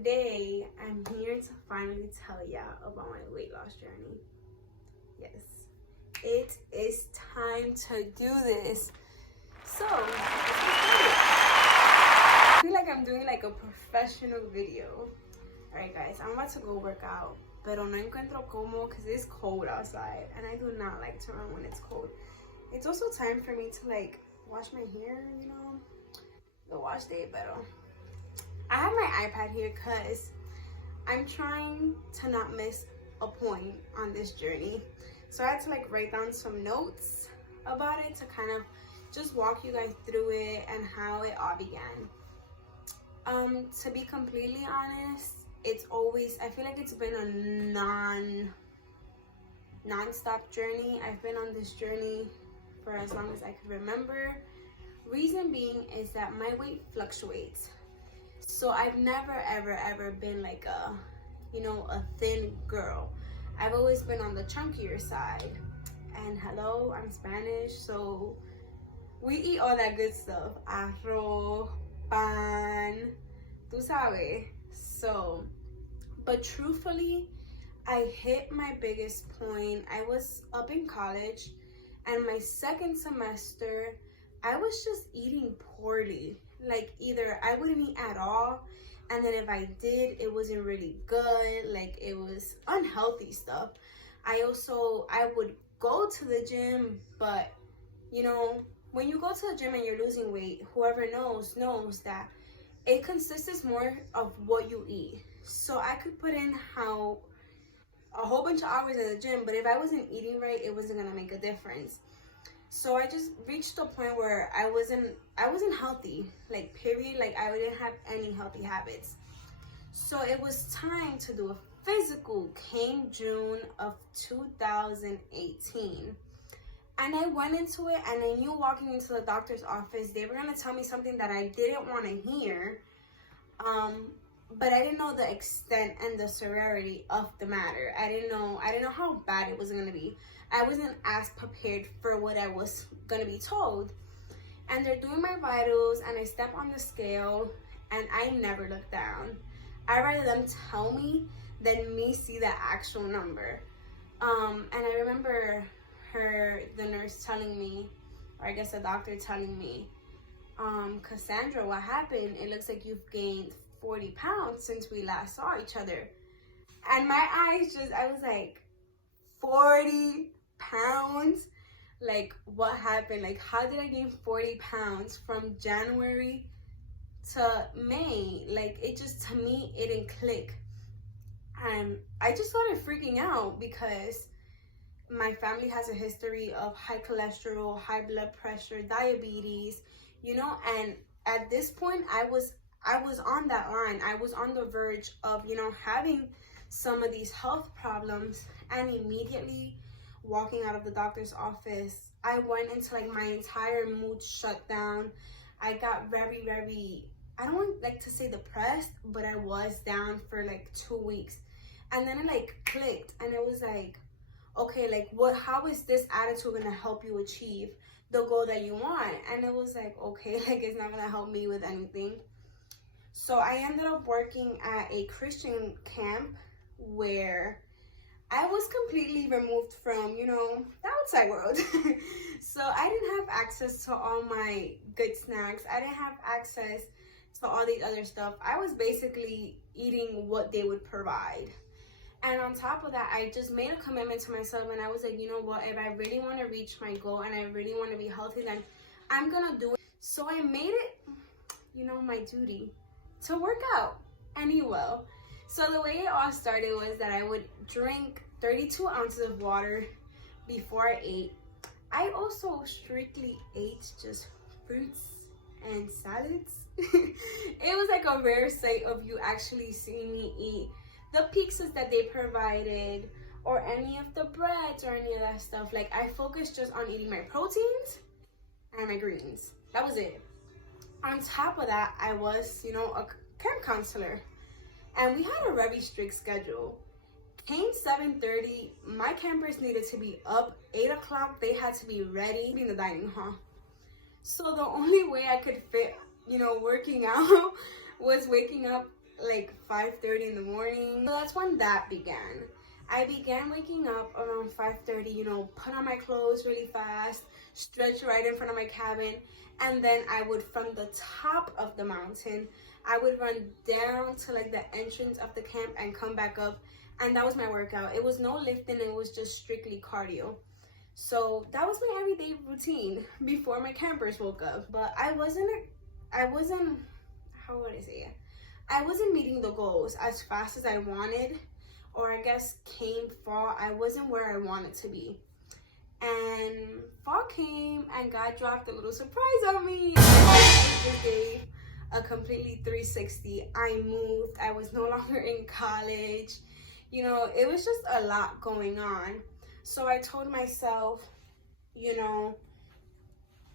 today I'm here to finally tell y'all about my weight loss journey. Yes, it is time to do this. So, I feel like I'm doing like a professional video. Alright guys, I'm about to go work out, pero no encuentro como because it's cold outside and I do not like to run when it's cold. It's also time for me to like wash my hair, you know, the wash day, pero I have my iPad here because I'm trying to not miss a point on this journey. So I had to like write down some notes about it to kind of just walk you guys through it and how it all began. To be completely honest, it's always, I feel like it's been a non-stop journey. I've been on this journey for as long as I could remember. Reason being is that my weight fluctuates. So I've never ever been like a, you know, a thin girl. I've always been on the chunkier side. And hello, I'm Spanish, so we eat all that good stuff. Arroz, pan, tú sabes. So, but truthfully, I hit my biggest point. I was up in college, and my second semester, I was just eating poorly. Like either I wouldn't eat at all, and then if I did, it wasn't really good. Like it was unhealthy stuff. I would go to the gym, but you know, when you go to the gym and you're losing weight, whoever knows that it consists more of what you eat. So I could put in a whole bunch of hours in the gym, but if I wasn't eating right, it wasn't gonna make a difference. So I just reached a point where I wasn't healthy, like period. Like I didn't have any healthy habits. So it was time to do a physical. Came June of 2018. And I went into it, and I knew walking into the doctor's office, they were gonna tell me something that I didn't want to hear. But I didn't know the extent and the severity of the matter. I didn't know how bad it was gonna be. I wasn't as prepared for what I was gonna be told. And they're doing my vitals, and I step on the scale, and I never look down. I'd rather them tell me than me see the actual number. And I remember the nurse telling me, or I guess the doctor telling me, Cassandra, what happened? It looks like you've gained 40 pounds since we last saw each other. And my eyes I was like, 40 pounds? Like, what happened? Like, how did I gain 40 pounds from January to May? Like, it just, to me, it didn't click. And I just started freaking out because my family has a history of high cholesterol, high blood pressure, diabetes, you know, and at this point, I was on that line. I was on the verge of, you know, having some of these health problems, and immediately walking out of the doctor's office, I went into like my entire mood shut down. I got very, I don't want like to say depressed, but I was down for like 2 weeks. And then it like clicked, and it was like, okay, like how is this attitude gonna help you achieve the goal that you want? And it was like, okay, like it's not gonna help me with anything. So I ended up working at a Christian camp where I was completely removed from, you know, the outside world. So I didn't have access to all my good snacks. I didn't have access to all these other stuff. I was basically eating what they would provide. And on top of that, I just made a commitment to myself, and I was like, you know what, if I really want to reach my goal and I really want to be healthy, then I'm gonna do it. So I made it, you know, my duty to work out, and you will. So the way it all started was that I would drink 32 ounces of water before I ate. I also strictly ate just fruits and salads. It was like a rare sight of you actually seeing me eat the pizzas that they provided, or any of the breads, or any of that stuff. Like, I focused just on eating my proteins and my greens. That was it. On top of that, I was, you know, a camp counselor, and we had a very strict schedule. Came 7:30, my campers needed to be up 8 o'clock. They had to be ready in the dining hall. So the only way I could fit, you know, working out was waking up like 5:30 in the morning. So that's when that began. I began waking up around 5:30, you know, put on my clothes really fast, stretch right in front of my cabin, and then I would, from the top of the mountain, I would run down to like the entrance of the camp and come back up, and that was my workout. It was no lifting, it was just strictly cardio. So that was my everyday routine before my campers woke up. But I wasn't, how would I say it? I wasn't meeting the goals as fast as I wanted, or I guess came fall, I wasn't where I wanted to be. And fall came and God dropped a little surprise on me. I just gave a completely 360. I moved. I was no longer in college. You know, it was just a lot going on. So I told myself, you know,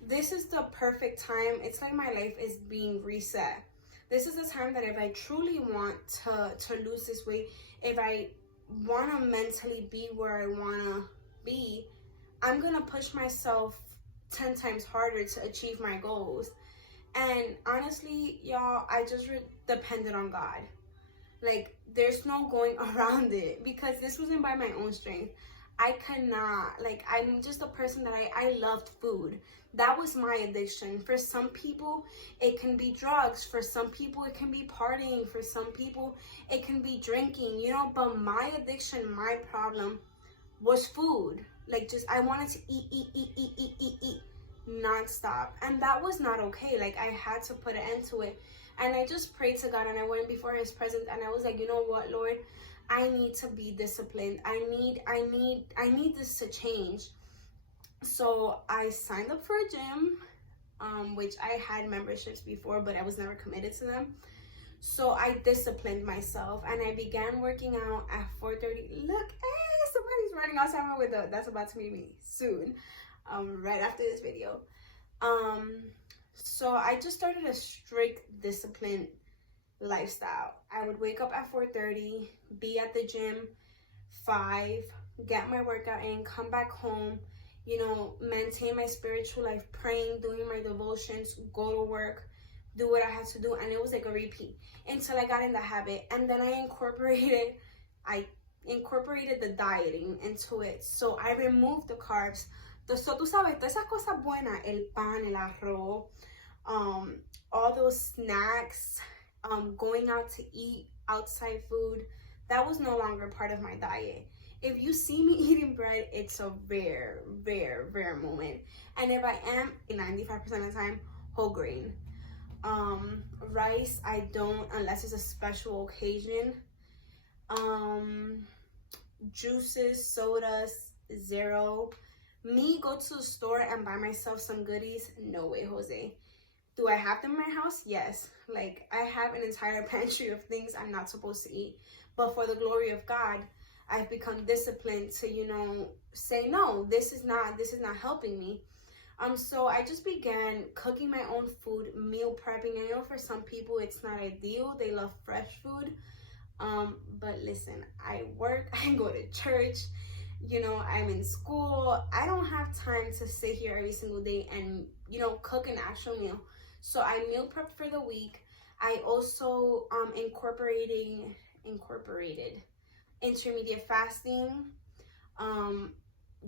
this is the perfect time. It's like my life is being reset. This is the time that if I truly want to lose this weight, if I want to mentally be where I want to be, I'm going to push myself 10 times harder to achieve my goals. And honestly, y'all, I just depended on God. Like, there's no going around it, because this wasn't by my own strength. I cannot, like, I'm just a person that I loved food. That was my addiction. For some people, it can be drugs. For some people, it can be partying. For some people, it can be drinking, you know. But my addiction, my problem was food. Like, just, I wanted to eat nonstop. And that was not okay. Like, I had to put an end to it. And I just prayed to God, and I went before his presence, and I was like, you know what, Lord? I need to be disciplined. I need this to change. So I signed up for a gym, which I had memberships before, but I was never committed to them. So I disciplined myself, and I began working out at 4:30. Look, somebody's running outside my window. That's about to meet me soon, right after this video. So I just started a strict discipline lifestyle. I would wake up at 4:30, be at the gym 5, get my workout in, come back home, you know, maintain my spiritual life, praying, doing my devotions, go to work, do what I had to do. And it was like a repeat until I got in the habit. And then I incorporated the dieting into it. So I removed the carbs. So tú sabes, todas esas cosas buenas, el pan, el arroz, all those snacks, going out to eat outside food, that was no longer part of my diet. If you see me eating bread, it's a rare moment. And if I am, 95% of the time, whole grain. Rice, I don't, unless it's a special occasion. Juices, sodas, zero. Me go to the store and buy myself some goodies? No way, Jose. Do I have them in my house? Yes. Like, I have an entire pantry of things I'm not supposed to eat. But for the glory of God, I've become disciplined to, you know, say, no, this is not helping me. So I just began cooking my own food, meal prepping. I know for some people it's not ideal. They love fresh food. But listen, I work, I go to church, you know, I'm in school. I don't have time to sit here every single day and, you know, cook an actual meal. So I meal prepped for the week. I also incorporated intermediate fasting,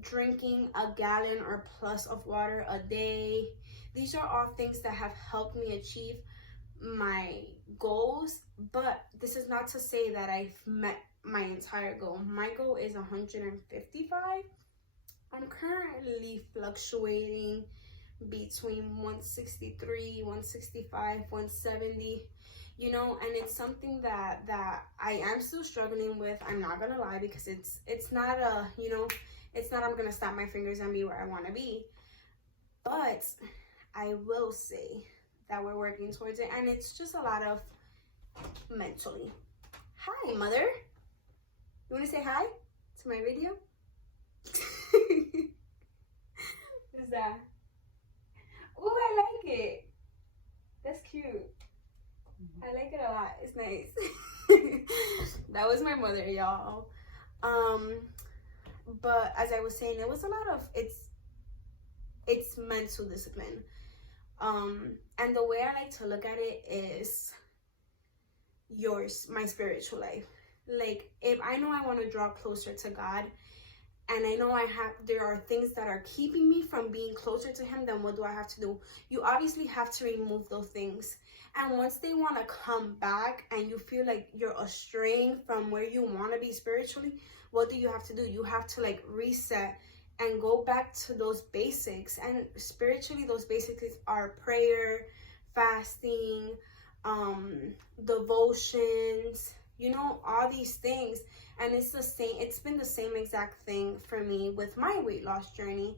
drinking a gallon or plus of water a day. These are all things that have helped me achieve my goals, but this is not to say that I've met my entire goal. My goal is 155. I'm currently fluctuating between 163, 165, 170, you know, and it's something that I am still struggling with. I'm not gonna lie, because it's not a, you know, it's not I'm gonna snap my fingers and be where I want to be, but I will say that we're working towards it, and it's just a lot of mentally. Hi, mother. You want to say hi to my video? What's that? Oh, I like it. That's cute. I like it a lot. It's nice. That was my mother, y'all. But as I was saying, it was a lot of it's mental discipline. And the way I like to look at it is, my spiritual life. Like, if I know I want to draw closer to God, and I know there are things that are keeping me from being closer to him, then what do I have to do? You obviously have to remove those things. And once they want to come back and you feel like you're straying from where you want to be spiritually, what do you have to do? You have to like reset and go back to those basics. And spiritually, those basics are prayer, fasting, devotions, you know, all these things. And it's been the same exact thing for me with my weight loss journey.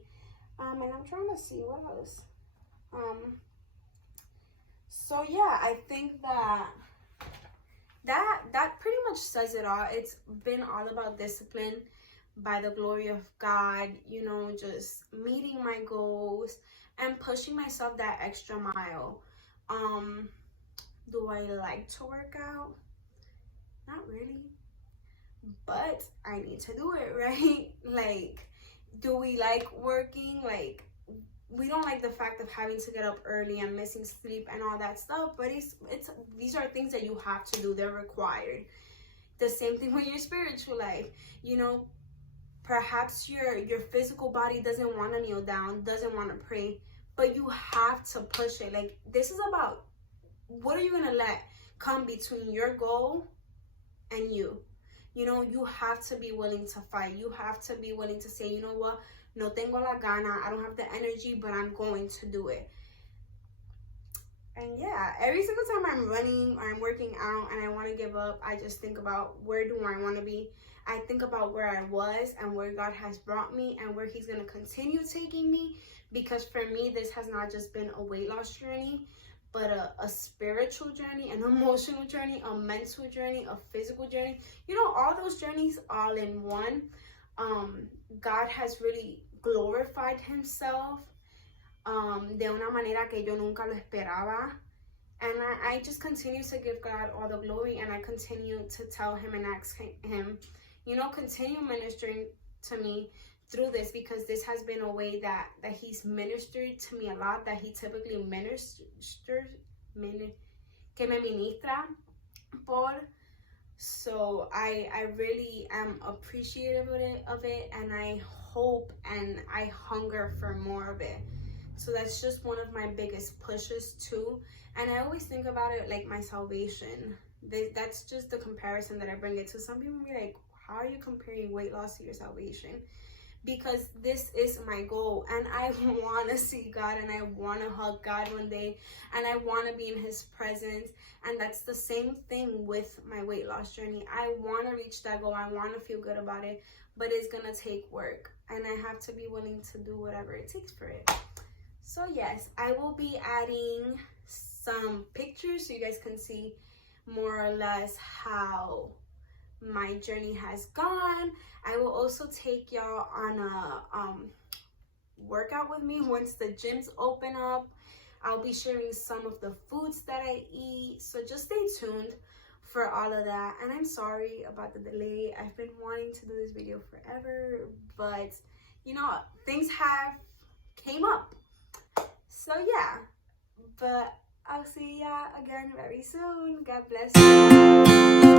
And I'm trying to see what else. So yeah, I think that pretty much says it all. It's been all about discipline by the glory of God, you know, just meeting my goals and pushing myself that extra mile. Do I like to work out? Not really, but I need to do it, right? Like, do we like working? Like, we don't like the fact of having to get up early and missing sleep and all that stuff, but these are things that you have to do. They're required. The same thing with your spiritual life. You know, perhaps your physical body doesn't want to kneel down, doesn't want to pray, but you have to push it. Like, this is about, what are you going to let come between your goal and you? You know, you have to be willing to fight. You have to be willing to say, you know what? No tengo la gana. I don't have the energy, but I'm going to do it. And yeah, every single time I'm running or I'm working out and I want to give up, I just think about, where do I want to be? I think about where I was and where God has brought me and where he's going to continue taking me. Because for me, this has not just been a weight loss journey, but a spiritual journey, an emotional journey, a mental journey, a physical journey. You know, all those journeys all in one. God has really glorified himself de una manera que yo nunca lo esperaba. And I just continue to give God all the glory, and I continue to tell him and ask him, you know, continue ministering to me through this, because this has been a way that he's ministered to me a lot, that he typically que me ministra por. So I really am appreciative of it, and I hope and I hunger for more of it. So that's just one of my biggest pushes too. And I always think about it like my salvation. That's just the comparison that I bring it to. Some people be like, how are you comparing weight loss to your salvation? Because this is my goal, and I want to see God, and I want to hug God one day, and I want to be in his presence. And that's the same thing with my weight loss journey. I want to reach that goal. I want to feel good about it, but it's gonna take work, and I have to be willing to do whatever it takes for it. So yes, I will be adding some pictures so you guys can see more or less how my journey has gone. I will also take y'all on a workout with me once the gyms open up. I'll be sharing some of the foods that I eat, so just stay tuned for all of that. And I'm sorry about the delay. I've been wanting to do this video forever, but you know, things have came up. So yeah, but I'll see ya again very soon. God bless you.